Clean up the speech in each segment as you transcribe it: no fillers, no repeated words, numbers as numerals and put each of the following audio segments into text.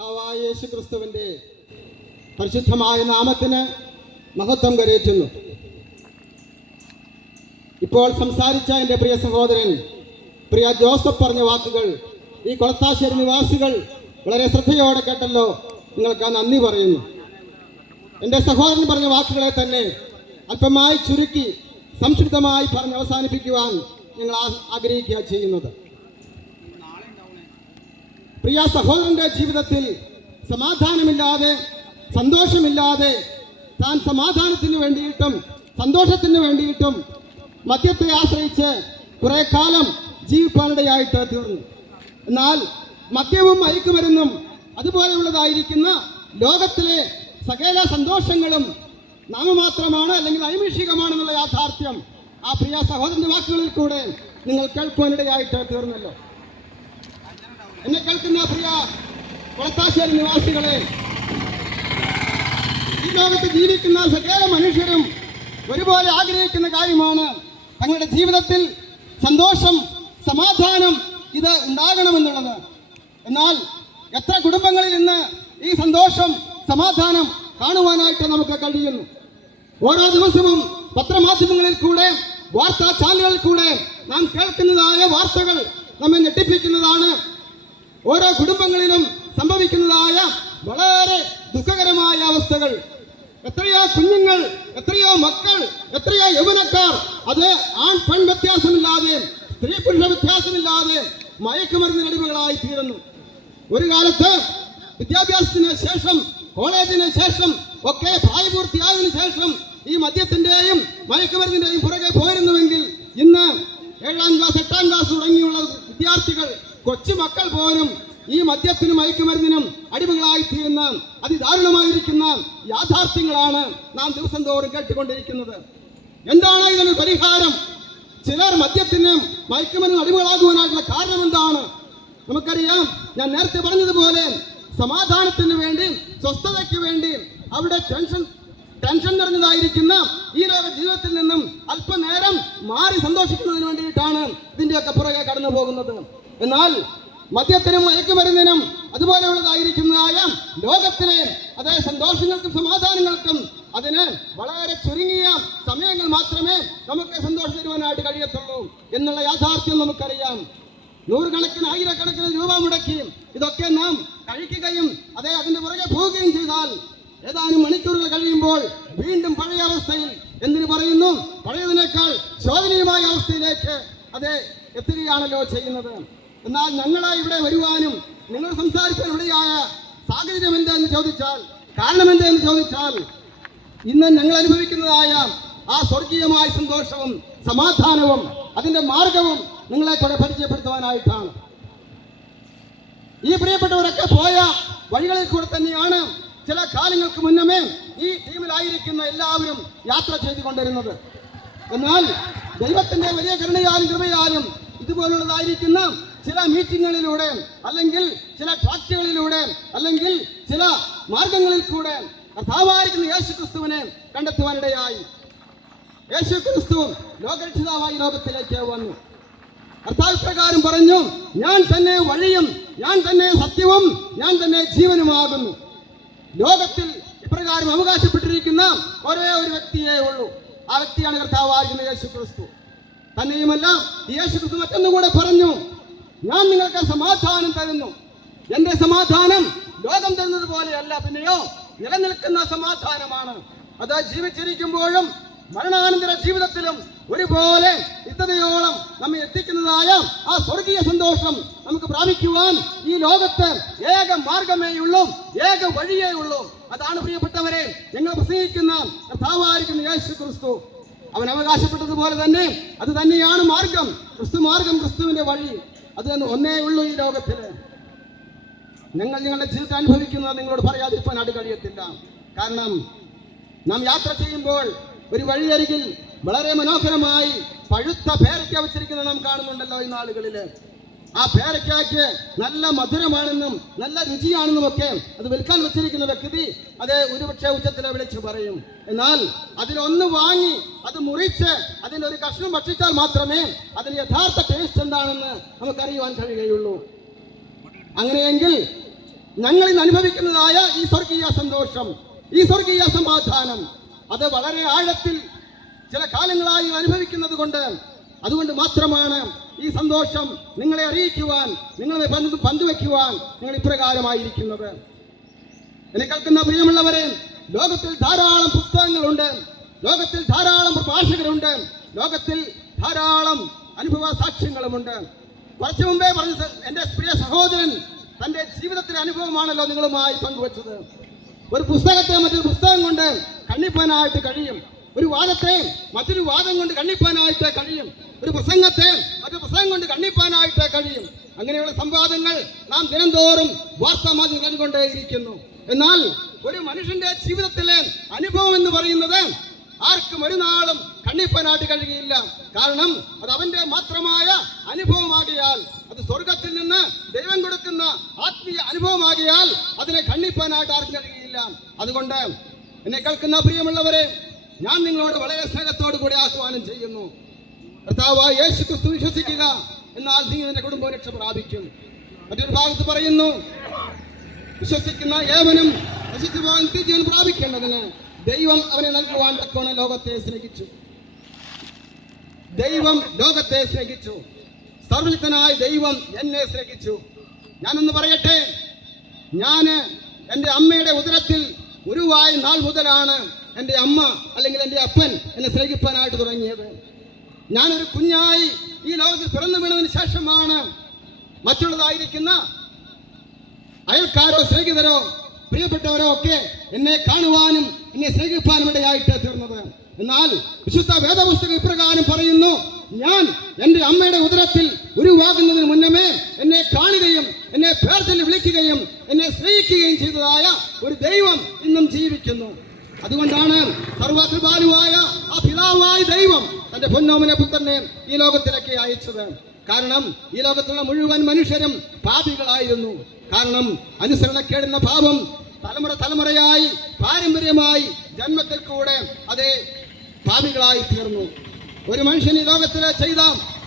കർത്താവായ യേശു ക്രിസ്തുവിൻ്റെ പരിശുദ്ധമായ നാമത്തിന് മഹത്വം കരേറ്റുന്നു. ഇപ്പോൾ സംസാരിച്ച എൻ്റെ പ്രിയ സഹോദരൻ പ്രിയ ജോസഫ് പറഞ്ഞ വാക്കുകൾ ഈ കൊളത്താശ്ശേരി നിവാസികൾ വളരെ ശ്രദ്ധയോടെ കേട്ടല്ലോ. നിങ്ങൾക്ക് നന്ദി പറയുന്നു. എൻ്റെ സഹോദരൻ പറഞ്ഞ വാക്കുകളെ തന്നെ അല്പമായി ചുരുക്കി സംക്ഷിപ്തമായി പറഞ്ഞ് അവസാനിപ്പിക്കുവാൻ ഞങ്ങൾ ആഗ്രഹിക്കുക ചെയ്യുന്നത്. പ്രിയ സഹോദരന്റെ ജീവിതത്തിൽ സമാധാനമില്ലാതെ സന്തോഷമില്ലാതെ താൻ സമാധാനത്തിന് വേണ്ടിയിട്ടും സന്തോഷത്തിന് വേണ്ടിയിട്ടും മദ്യത്തെ ആശ്രയിച്ച് കുറെ കാലം ജീവിപ്പാനിടയായിട്ട് തീർന്നു. എന്നാൽ മദ്യവും മയക്കുമരുന്നും അതുപോലെയുള്ളതായിരിക്കുന്ന ലോകത്തിലെ സകല സന്തോഷങ്ങളും നാമമാത്രമാണ്, അല്ലെങ്കിൽ ഐമിഷികമാണെന്നുള്ള യാഥാർത്ഥ്യം ആ പ്രിയ സഹോദരന്റെ വാക്കുകളിൽ കൂടെ നിങ്ങൾ കേൾക്കുവാനിടയായിട്ട് തീർന്നല്ലോ. എന്നെ കേൾക്കുന്ന പ്രിയ കൊളത്താശ്ശേരി നിവാസികളെ, ഈ ലോകത്ത് ജീവിക്കുന്ന സകല മനുഷ്യരും ഒരുപോലെ ആഗ്രഹിക്കുന്ന കാര്യമാണ് തങ്ങളുടെ ജീവിതത്തിൽ സന്തോഷം, സമാധാനം ഇത് ഉണ്ടാകണമെന്നുള്ളത്. എന്നാൽ എത്ര കുടുംബങ്ങളിൽ ഇന്ന് ഈ സന്തോഷം, സമാധാനം കാണുവാനായിട്ട് നമുക്ക് കഴിയുന്നു? ഓരോ ദിവസവും പത്രമാധ്യമങ്ങളിൽ കൂടെ, വാർത്താ ചാനലുകളിൽ കൂടെ നാം കേൾക്കുന്നതായ വാർത്തകൾ നമ്മെ ഞെട്ടിപ്പിക്കുന്നതാണ്. ഓരോ കുടുംബങ്ങളിലും സംഭവിക്കുന്നതായ വളരെ ദുഃഖകരമായ അവസ്ഥകൾ. എത്രയോ കുഞ്ഞുങ്ങൾ, എത്രയോ മക്കൾ, എത്രയോ യൗവനക്കാർ, അത് ആൺ പെൺ വ്യത്യാസമില്ലാതെ, സ്ത്രീ പുരുഷ വ്യത്യാസമില്ലാതെ മയക്കുമരുന്നിന് അടിമകളായി തീരുന്നു. ഒരു കാലത്ത് വിദ്യാഭ്യാസത്തിന് ശേഷം, കോളേജിന് ശേഷം ഒക്കെ പ്രായപൂർത്തിയായതിനു ശേഷം ഈ മദ്യത്തിന്റെയും മയക്കുമരുന്നിന്റെയും പുറകെ പോയിരുന്നുവെങ്കിൽ ഇന്ന് 7ാം ക്ലാസ് 8ാം ക്ലാസ് തുടങ്ങിയുള്ള വിദ്യാർത്ഥികൾ, കൊച്ചുമക്കൾ പോലും ഈ മദ്യത്തിനും മയക്കുമരുന്നിനും അടിമകളായി തീരുന്ന അതിദാരുണമായിരിക്കുന്ന യാഥാർത്ഥ്യങ്ങളാണ് നാം ദിവസം തോറും കേട്ടുകൊണ്ടിരിക്കുന്നത്. എന്താണ് ഇതിനൊരു പരിഹാരം? ചിലർ മദ്യത്തിനും മയക്കുമരുന്നിനും അടിമകളാകുവാനായിട്ടുള്ള കാരണം എന്താണ്? നമുക്കറിയാം, ഞാൻ നേരത്തെ പറഞ്ഞതുപോലെ സമാധാനത്തിന് വേണ്ടി, സ്വസ്ഥതയ്ക്ക് വേണ്ടി, അവിടെ ടെൻഷൻ നിറഞ്ഞതായിരിക്കുന്ന ഈ ലോക ജീവിതത്തിൽ നിന്നും അല്പനേരം മാറി സന്തോഷിക്കുന്നതിന് വേണ്ടിയിട്ടാണ് ഇതിന്റെയൊക്കെ പുറകെ കടന്നു പോകുന്നത്. എന്നാൽ മദ്യത്തിനും മയക്കുമരുന്നിനും അതുപോലെയുള്ളതായിരിക്കുന്നതായ ലോകത്തിലെ അതേ സന്തോഷങ്ങൾക്കും സമാധാനങ്ങൾക്കും അതിന് വളരെ ചുരുങ്ങിയ സമയങ്ങൾ മാത്രമേ നമുക്ക് സന്തോഷം തരുവാനായിട്ട് കഴിയത്തുള്ളൂ എന്നുള്ള യാഥാർത്ഥ്യം നമുക്കറിയാം. നൂറുകണക്കിന് ആയിരക്കണക്കിന് രൂപ മുടക്കി ഇതൊക്കെ നാം കഴിക്കുകയും അതിന്റെ പുറകെ പോവുകയും ചെയ്താൽ ഏതാനും മണിക്കൂറുകൾ കഴിയുമ്പോൾ വീണ്ടും പഴയ അവസ്ഥയിൽ, എന്തിനു പറയുന്നു, പഴയതിനേക്കാൾ ശോചനീയമായ അവസ്ഥയിലേക്ക് എത്തുകയാണല്ലോ ചെയ്യുന്നത്. എന്നാൽ ഞങ്ങളെ ഇവിടെ വരുവാനും നിങ്ങൾ സംസാരിക്കാൻ ഇവിടെയായ സാഹചര്യം എന്തെന്ന് ചോദിച്ചാൽ, കാരണം എന്തെന്ന് ചോദിച്ചാൽ, ഇന്ന് ഞങ്ങൾ അനുഭവിക്കുന്നതായ ആ സ്വർഗീയമായ സന്തോഷവും സമാധാനവും അതിന്റെ മാർഗവും നിങ്ങളെ കൂടെ പരിചയപ്പെടുത്തുവാനായിട്ടാണ്. ഈ പ്രിയപ്പെട്ടവരൊക്കെ പോയ വഴികളിൽ കൂടെ തന്നെയാണ് ചില കാലങ്ങൾക്ക് മുന്നമേ ഈ ടീമിലായിരിക്കുന്ന എല്ലാവരും യാത്ര ചെയ്തുകൊണ്ടിരുന്നത്. എന്നാൽ ദൈവത്തിന്റെ വലിയ കരുണയാലും കൃപയാലും ഇതുപോലുള്ളതായിരിക്കുന്ന ചില മീറ്റിങ്ങുകളിലൂടെ, അല്ലെങ്കിൽ ചില ട്രാക്റ്റുകളിലൂടെ, അല്ലെങ്കിൽ ചില മാർഗങ്ങളിൽ കൂടെ കർത്താവായിരിക്കുന്ന യേശു ക്രിസ്തുവിനെ കണ്ടെത്തുവാനിടയായി. യേശു ക്രിസ്തു ലോകരക്ഷിതാവായി ലോകത്തിലേക്ക് വന്നു. കർത്താവ് പ്രകാരം പറഞ്ഞു, ഞാൻ തന്നെ വഴിയും, ഞാൻ തന്നെ സത്യവും, ഞാൻ തന്നെ ജീവനുമാകുന്നു. ലോകത്തിൽ ഇപ്രകാരം അവകാശപ്പെട്ടിരിക്കുന്ന ഒരേ ഒരു വ്യക്തിയേ ഉള്ളൂ. ആ വ്യക്തിയാണ് കർത്താവായിരിക്കുന്ന യേശു ക്രിസ്തു. തന്നെയുമല്ല, യേശു ക്രിസ്തു മറ്റൊന്നുകൂടെ പറഞ്ഞു, ഞാൻ നിങ്ങൾക്ക് സമാധാനം തരുന്നു. എന്റെ സമാധാനം ലോകം തരുന്നത് പോലെയല്ല, പിന്നെയോ നിലനിൽക്കുന്ന സമാധാനമാണ്. അത് ജീവിച്ചിരിക്കുമ്പോഴും മരണാനന്തര ജീവിതത്തിലും ഒരുപോലെ ഇത്തരയോളം നമ്മെ എത്തിക്കുന്നതായ ആ സ്വർഗീയ സന്തോഷം നമുക്ക് പ്രാപിക്കുവാൻ ഈ ലോകത്ത് ഏക മാർഗമേ ഉള്ളൂ, ഏക വഴിയേ ഉള്ളൂ. അതാണ് പ്രിയപ്പെട്ടവരെ ഞങ്ങൾ പ്രസംഗിക്കുന്ന കർത്താവായിരിക്കുന്ന യേശു ക്രിസ്തു. അവൻ അവകാശപ്പെട്ടതുപോലെ തന്നെ അത് തന്നെയാണ് മാർഗം, ക്രിസ്തു മാർഗം, ക്രിസ്തുവിന്റെ വഴി. അത് ഒന്നേ ഉള്ളൂ ഈ ലോകത്തില്. ഞങ്ങളുടെ ജീവിതത്തിൽ അനുഭവിക്കുന്നത് നിങ്ങളോട് പറയാതിരിക്കാനായിട്ട് കഴിയത്തില്ല. കാരണം നാം യാത്ര ചെയ്യുമ്പോൾ ഒരു വഴിയരികിൽ വളരെ മനോഹരമായി പഴുത്ത പേരയ്ക്ക വെച്ചിരിക്കുന്നത് നാം കാണുന്നുണ്ടല്ലോ ഈ നാളുകളില്. ആ പേരയ്ക്കയ്ക്ക് നല്ല മധുരമാണെന്നും നല്ല രുചിയാണെന്നും ഒക്കെ അത് വിൽക്കാൻ വെച്ചിരിക്കുന്ന വ്യക്തി ഒരുപക്ഷെ ഉച്ചത്തിൽ വിളിച്ച് പറയും. എന്നാൽ അതിലൊന്ന് വാങ്ങി അത് മുറിച്ച് അതിൻ്റെ ഒരു കഷ്ണം ഭക്ഷിച്ചാൽ മാത്രമേ അതിന് യഥാർത്ഥ ടേസ്റ്റ് എന്താണെന്ന് നമുക്കറിയുവാൻ കഴിയുകയുള്ളൂ. അങ്ങനെയെങ്കിൽ ഞങ്ങൾ ഇന്ന് അനുഭവിക്കുന്നതായ ഈ സ്വർഗീയ സന്തോഷം, ഈ സ്വർഗീയ സമാധാനം, അത് വളരെ ആഴത്തിൽ ചില കാലങ്ങളായി അനുഭവിക്കുന്നത് കൊണ്ട്, അതുകൊണ്ട് മാത്രമാണ് ഈ സന്തോഷം നിങ്ങളെ അറിയിക്കുവാൻ, നിങ്ങളെ പങ്കുവെക്കുവാൻ നിങ്ങൾ ഇപ്രകാരമായിരിക്കുന്നത്. എന്നെ കേൾക്കുന്ന പ്രിയമുള്ളവരെ, ലോകത്തിൽ ധാരാളം പുസ്തകങ്ങളുണ്ട്, ലോകത്തിൽ ധാരാളം പ്രഭാഷകരുണ്ട്, ലോകത്തിൽ ധാരാളം അനുഭവ സാക്ഷ്യങ്ങളുമുണ്ട്. കുറച്ചു മുമ്പേ പറഞ്ഞ എൻ്റെ പ്രിയ സഹോദരൻ തൻ്റെ ജീവിതത്തിലെ അനുഭവമാണല്ലോ നിങ്ങളുമായി പങ്കുവച്ചത്. ഒരു പുസ്തകത്തെ മറ്റൊരു പുസ്തകം കൊണ്ട് കണ്ണിപ്പാനായിട്ട് കഴിയും, ഒരു വാദത്തെ മറ്റൊരു വാദം കൊണ്ട് കണ്ണിപ്പാനായിട്ട് കഴിയും, ഒരു പ്രസംഗത്തെ മറ്റൊരു പ്രസംഗം കൊണ്ട് കണ്ണിപ്പാനായിട്ട് കഴിയും. അങ്ങനെയുള്ള സംവാദങ്ങൾ നാം ദിനംതോറും വാർത്താ മാധ്യമങ്ങൾ കണ്ടുകൊണ്ടേയിരിക്കുന്നു. എന്നാൽ ഒരു മനുഷ്യന്റെ ജീവിതത്തിലെ അനുഭവം എന്ന് പറയുന്നത് ആർക്കും ഒരു നാളും കണ്ണിപ്പാനായിട്ട് കഴിയുകയില്ല. കാരണം അത് അവന്റെ മാത്രമായ അനുഭവമാകിയാൽ, അത് സ്വർഗത്തിൽ നിന്ന് ദൈവം കൊടുക്കുന്ന ആത്മീയ അനുഭവമാകിയാൽ അതിനെ കണ്ണിപ്പാനായിട്ട് ആർക്കും കഴിയുകയില്ല. അതുകൊണ്ട് എന്നെ കേൾക്കുന്ന പ്രിയമുള്ളവരെ, ഞാൻ നിങ്ങളോട് വളരെ സ്നേഹത്തോടു കൂടി ആഹ്വാനം ചെയ്യുന്നു. കർത്താവായ യേശു ക്രിസ്തു വിശ്വസിക്കുക, എന്നാൽ നീ നിന്റെ കുടുംബം രക്ഷ പ്രാപിക്കും. മറ്റൊരു ഭാഗത്ത് പറയുന്നു, വിശ്വസിക്കുന്ന ഏവനും നശിച്ചു പോകാൻ ജീവൻ പ്രാപിക്കേണ്ടതിന് ദൈവം അവനെ നൽകുവാൻ തക്കവണ്ണം ലോകത്തെ സ്നേഹിച്ചു. ദൈവം ലോകത്തെ സ്നേഹിച്ചു, സർവശക്തനായ ദൈവം എന്നെ സ്നേഹിച്ചു. ഞാനൊന്ന് പറയട്ടെ, ഞാൻ എൻ്റെ അമ്മയുടെ ഉദരത്തിൽ ഉരുവായ നാൾ മുതലാണ് എൻ്റെ അമ്മ അല്ലെങ്കിൽ എൻ്റെ അപ്പൻ എന്നെ സ്നേഹിപ്പാനായിട്ട് തുടങ്ങിയത്. ഞാനൊരു കുഞ്ഞായി ഈ ലോകത്തിൽ പിറന്നു വീണതിന് ശേഷമാണ് മറ്റുള്ളതായിരിക്കുന്ന അയൽക്കാരോ സ്നേഹിതരോ പ്രിയപ്പെട്ടവരോ ഒക്കെ എന്നെ കാണുവാനും എന്നെ സ്നേഹിപ്പാനും ഇടയായിട്ട് തീർന്നത്. എന്നാൽ വിശുദ്ധ വേദപുസ്തകം ഇപ്രകാരം പറയുന്നു, ഞാൻ എൻ്റെ അമ്മയുടെ ഉദരത്തിൽ ഉരുവാകുന്നതിന് മുന്നമേ എന്നെ കാണുകയും എന്നെ പേർ ചൊല്ലി വിളിക്കുകയും എന്നെ സ്നേഹിക്കുകയും ചെയ്തതായ ഒരു ദൈവം ഇന്നും ജീവിക്കുന്നു. അതുകൊണ്ടാണ് സർവകൃപാലുവായ ആ പിതാവായ ദൈവം തന്റെ പൊന്നോമന പുത്രനെ ഈ ലോകത്തിലേക്ക് അയച്ചത്. കാരണം ഈ ലോകത്തുള്ള മുഴുവൻ മനുഷ്യരും പാപികളായിരുന്നു. കാരണം അനുസരണക്കേടുന്ന പാപം തലമുറയായി പാരമ്പര്യമായി ജന്മത്തിൽ കൂടെ അതേ പാപികളായി തീർന്നു. ഒരു മനുഷ്യൻ ഈ ലോകത്തിൽ ചെയ്ത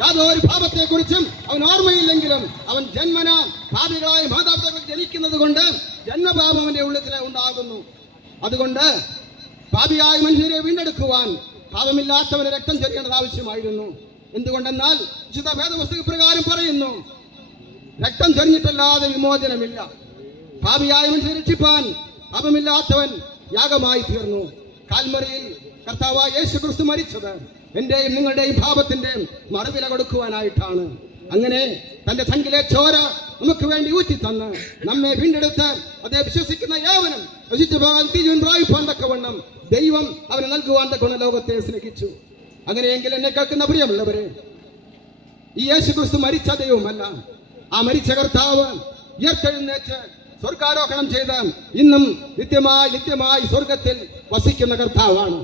യാതൊരു പാപത്തെ കുറിച്ചും അവൻ ഓർമ്മയില്ലെങ്കിലും അവൻ ജന്മന പാപികളായ മാതാപിതാക്കൾ ജനിക്കുന്നത് കൊണ്ട് ജന്മപാപം അവന്റെ ഉള്ളിൽ ഉണ്ടാകുന്നു. അതുകൊണ്ട് പാപിയായ മനുഷ്യരെ വീണ്ടെടുക്കുവാൻ പാപമില്ലാത്തവന് രക്തം ചൊരിയേണ്ടത് ആവശ്യമായിരുന്നു. എന്തുകൊണ്ടെന്നാൽ വിശുദ്ധ വേദപുസ്തക പ്രകാരം പറയുന്നു, രക്തം ചൊരിഞ്ഞിട്ടല്ലാതെ വിമോചനമില്ല. പാപിയായ മനുഷ്യരെ രക്ഷിപ്പാൻ പാപമില്ലാത്തവൻ യാഗമായി തീർന്നു. കാൽമറിയിൽ കർത്താവായ യേശു ക്രിസ്തു മരിച്ചത് എന്റെയും നിങ്ങളുടെയും പാപത്തിന്റെയും മറുവില കൊടുക്കുവാനായിട്ടാണ്. അങ്ങനെ തന്റെ ചങ്കിലെ ചോര നമുക്ക് വേണ്ടി ഊറ്റി തന്ന് നമ്മെ വീണ്ടെടുത്ത് അതേ വിശ്വസിക്കുന്ന ഏവനും നശിച്ചു പോകാൻ ജീവൻ പ്രാപിപ്പാൻ തക്കവണ്ണം ദൈവം അവനെ നൽകുവാൻ തക്കവണ്ണം ലോകത്തെ സ്നേഹിച്ചു. അങ്ങനെയെങ്കിൽ എന്നെ കേൾക്കുന്ന പ്രിയമുള്ളവരെ, ഈ യേശു ക്രിസ്തു മരിച്ച ദൈവമല്ല, ആ മരിച്ച കർത്താവ് ഉയർത്തെഴുന്നേറ്റ് സ്വർഗാരോഹണം ചെയ്ത് ഇന്നും നിത്യമായി സ്വർഗത്തിൽ വസിക്കുന്ന കർത്താവാണ്.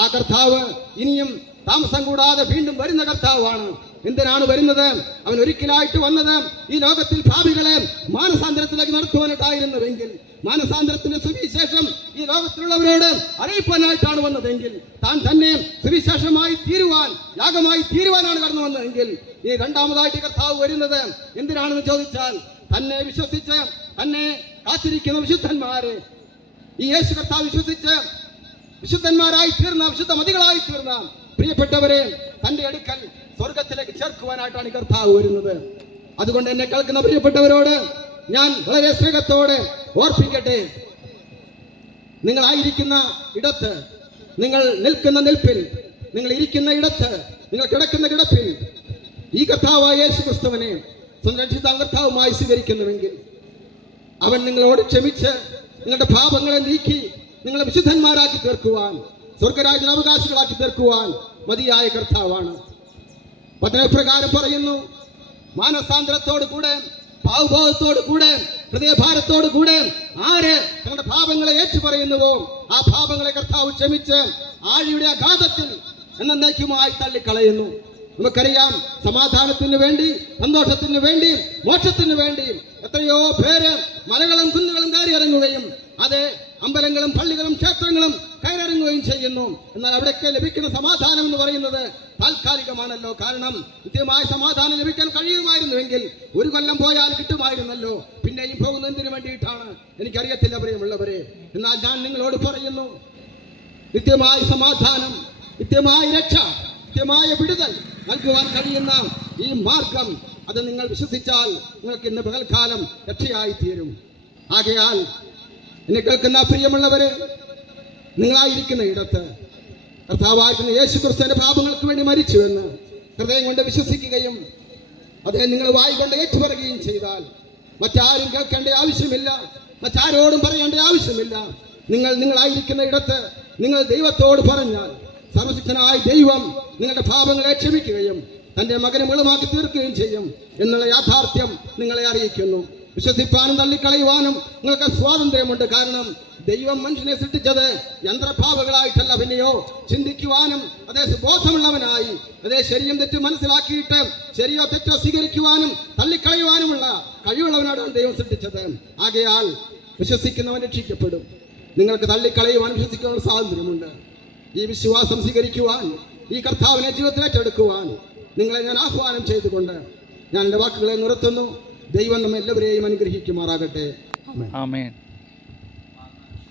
ആ കർത്താവ് ഇനിയും താമസം കൂടാതെ വീണ്ടും വരുന്ന കർത്താവാണ്. എന്തിനാണ് വരുന്നത്? അവൻ ഒരിക്കലായിട്ട് വന്നത് ഈ ലോകത്തിൽ പാപികളെ മാനസാന്തരത്തിലേക്ക് നടത്തുവാനായിട്ടായിരുന്നുവെങ്കിൽ, മാനസാന്തരത്തിന്റെ സുവിശേഷം ഈ ലോകത്തിലുള്ളവരോട് അറിയിപ്പാനായിട്ടാണ് വന്നതെങ്കിൽ, താൻ തന്നെ സുവിശേഷമായി തീരുവാൻ, യാഗമായി തീരുവാനാണ് കടന്നു വന്നതെങ്കിൽ, ഈ രണ്ടാമതായിട്ട് കർത്താവ് വരുന്നത് എന്തിനാണെന്ന് ചോദിച്ചാൽ, തന്നെ വിശ്വസിച്ച് തന്നെ കാത്തിരിക്കുന്ന വിശുദ്ധന്മാരെ, ഈ യേശു കർത്താവ് വിശ്വസിച്ച് വിശുദ്ധന്മാരായി തീർന്ന, വിശുദ്ധ മതികളായി തീർന്ന പ്രിയപ്പെട്ടവരെ തന്റെ അടുക്കൽ സ്വർഗത്തിലേക്ക് ചേർക്കുവാനായിട്ടാണ് ഈ കർത്താവ് വരുന്നത്. അതുകൊണ്ട് എന്നെ കേൾക്കുന്ന പ്രിയപ്പെട്ടവരോട് ഞാൻ വളരെ സ്നേഹത്തോടെ ഓർപ്പിക്കട്ടെ, നിങ്ങളായിരിക്കുന്ന ഇടത്ത്, നിങ്ങൾ നിൽക്കുന്ന നിൽപ്പിൽ, നിങ്ങൾ ഇരിക്കുന്ന ഇടത്ത്, നിങ്ങൾ കിടക്കുന്ന കിടപ്പിൽ ഈ കർത്താവായ യേശു ക്രിസ്തുവിനെ സ്വന്തം കർത്താവുമായി സ്വീകരിക്കുന്നുവെങ്കിൽ അവൻ നിങ്ങളോട് ക്ഷമിച്ച് നിങ്ങളുടെ പാപങ്ങളെ നീക്കി നിങ്ങളെ വിശുദ്ധന്മാരാക്കി തീർക്കുവാൻ, സ്വർഗരാജ്യ അവകാശികളാക്കി തീർക്കുവാൻ മതിയായ കർത്താവാണ്. വചനപ്രകാരം പറയുന്നു, മാനസാന്തരത്തോടു കൂടെ, പാവബോധത്തോടു കൂടെ, ഹൃദയഭാരത്തോടു കൂടെ ആര് തങ്ങളുടെ പാപങ്ങളെ ഏറ്റുപറയുന്നുവോ ആ പാപങ്ങളെ കർത്താവ് ക്ഷമിച്ച് ആഴിയുടെ അഗാധത്തിൽ എന്നേക്കുമായി തള്ളിക്കളയുന്നു. നമുക്കറിയാം, സമാധാനത്തിന് വേണ്ടി, സന്തോഷത്തിന് വേണ്ടി, മോക്ഷത്തിന് വേണ്ടി എത്രയോ പേര് മലകളും കുന്നുകളും കയറി ഇറങ്ങുകയും അത് അമ്പലങ്ങളും പള്ളികളും ക്ഷേത്രങ്ങളും കയറിറങ്ങുകയും ചെയ്യുന്നു. എന്നാൽ അവിടേക്ക് ലഭിക്കുന്ന സമാധാനം എന്ന് പറയുന്നത് താൽക്കാലികമാണല്ലോ. കാരണം കൃത്യമായ സമാധാനം ലഭിക്കാൻ കഴിയുമായിരുന്നുവെങ്കിൽ 1 കൊല്ലം പോയാൽ കിട്ടുമായിരുന്നല്ലോ. പിന്നെ പിന്നെയും പോകുന്നതിന് വേണ്ടിയിട്ടാണ് എനിക്കറിയത്തില്ല പ്രിയമുള്ളവരെ. എന്നാൽ ഞാൻ നിങ്ങളോട് പറയുന്നു, നിത്യമായ സമാധാനം, നിത്യമായ രക്ഷ, നിത്യമായ വിടുതൽ നൽകുവാൻ കഴിയുന്ന ഈ മാർഗം അത് നിങ്ങൾ വിശ്വസിച്ചാൽ നിങ്ങൾക്ക് ഇന്ന് പകൽക്കാലം രക്ഷയായി തീരും. ആകയാൽ എന്നെ കേൾക്കുന്ന പ്രിയമുള്ളവരെ, നിങ്ങളായിരിക്കുന്ന ഇടത്ത് കർത്താവായിരിക്കുന്ന യേശു ക്രിസ്തുവിന്റെ പാപങ്ങൾക്ക് വേണ്ടി മരിച്ചുവെന്ന് ഹൃദയം കൊണ്ട് വിശ്വസിക്കുകയും അതേ നിങ്ങൾ വായി കൊണ്ട് ഏറ്റുപറയുകയും ചെയ്താൽ മറ്റാരും കേൾക്കേണ്ട ആവശ്യമില്ല, മറ്റാരോടും പറയേണ്ട ആവശ്യമില്ല. നിങ്ങളായിരിക്കുന്ന ഇടത്ത് നിങ്ങൾ ദൈവത്തോട് പറഞ്ഞാൽ സർവശക്തനായ ദൈവം നിങ്ങളുടെ പാപങ്ങളെ ക്ഷമിക്കുകയും തന്റെ മകനെ വെളുമാക്കി തീർക്കുകയും ചെയ്യും എന്നുള്ള യാഥാർത്ഥ്യം നിങ്ങളെ അറിയിക്കുന്നു. വിശ്വസിപ്പാനും തള്ളിക്കളയുവാനും നിങ്ങൾക്ക് സ്വാതന്ത്ര്യമുണ്ട്. കാരണം ദൈവം മനുഷ്യനെ സൃഷ്ടിച്ചത് യന്ത്രഭാവങ്ങളായിട്ടല്ല, പിന്നെയോ ചിന്തിക്കുവാനും അതേ ബോധമുള്ളവനായി, അതേ ശരിയും തെറ്റും മനസ്സിലാക്കിയിട്ട് ശരിയോ തെറ്റോ സ്വീകരിക്കുവാനും തള്ളിക്കളയുവാനുമുള്ള കഴിവുള്ളവനാണ് ദൈവം സൃഷ്ടിച്ചത്. ആകയാൽ വിശ്വസിക്കുന്നവൻ രക്ഷിക്കപ്പെടും. നിങ്ങൾക്ക് തള്ളിക്കളയുവാൻ വിശ്വസിക്കാനുള്ള സ്വാതന്ത്ര്യമുണ്ട്. ഈ വിശ്വാസം സ്വീകരിക്കുവാൻ, ഈ കർത്താവിനെ ജീവിതത്തിൽ ഏറ്റെടുക്കുവാൻ നിങ്ങളെ ഞാൻ ആഹ്വാനം ചെയ്തുകൊണ്ട് ഞാൻ എൻ്റെ വാക്കുകളെ നിർത്തുന്നു. ദൈവം നമ്മെ എല്ലാവരെയും അനുഗ്രഹിക്കുമാറാകട്ടെ. ആമേൻ.